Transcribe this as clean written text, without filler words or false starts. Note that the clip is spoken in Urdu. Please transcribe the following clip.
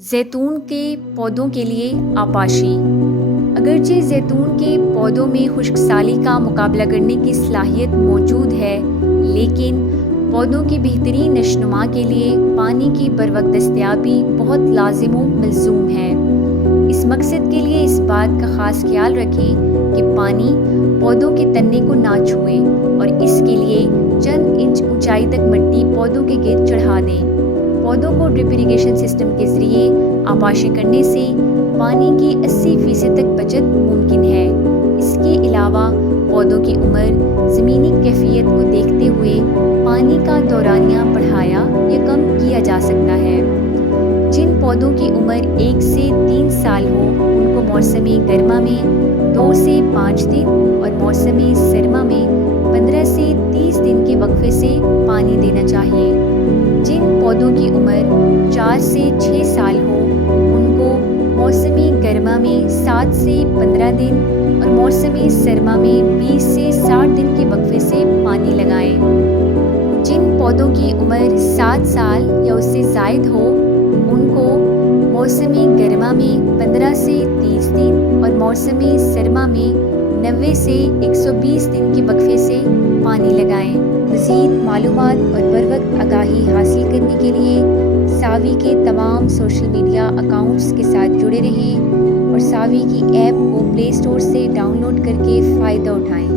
زیتون کے پودوں کے لیے آپاشی۔ اگرچہ زیتون کے پودوں میں خشک سالی کا مقابلہ کرنے کی صلاحیت موجود ہے، لیکن پودوں کی بہترین نشوونما کے لیے پانی کی بروقت دستیابی بہت لازم و ملزوم ہے۔ اس مقصد کے لیے اس بات کا خاص خیال رکھیں کہ پانی پودوں کے تنے کو نہ چھوئے اور اس کے لیے چند انچ اونچائی تک مٹی پودوں کے گرد چڑھا دیں۔ پودوں کو ڈرپ اریگیشن سسٹم کے ذریعے آپاشی کرنے سے پانی کی 80% تک بچت ممکن ہے۔ اس کے علاوہ پودوں کی عمر، زمینی کیفیت کو دیکھتے ہوئے پانی کا دورانیہ بڑھایا یا کم کیا جا سکتا ہے۔ جن پودوں کی عمر 1 سے 3 سال ہو، ان کو موسم گرما میں 2 سے 5 دن اور موسم سرما میں 15 سے 30 دن کے وقفے سے پانی دینا چاہیے۔ جن پودوں کی عمر 4 سے 6 سال ہو، ان کو موسم گرما میں 7 سے 15 دن اور موسم سرما میں 20 سے 60 دن کے وقفے سے پانی لگائیں۔ جن پودوں کی عمر 7 سال یا اس سے زائد ہو، ان کو موسم گرما میں 15 سے 30 دن اور موسم سرما میں 90 سے 120 دن کے وقفے سے پانی لگائیں۔ مزید معلومات اور بروقت آگاہی حاصل کرنے کے لیے ساوی کے تمام سوشل میڈیا اکاؤنٹس کے ساتھ جڑے رہیں اور ساوی کی ایپ کو پلے اسٹور سے ڈاؤن لوڈ کر کے فائدہ اٹھائیں۔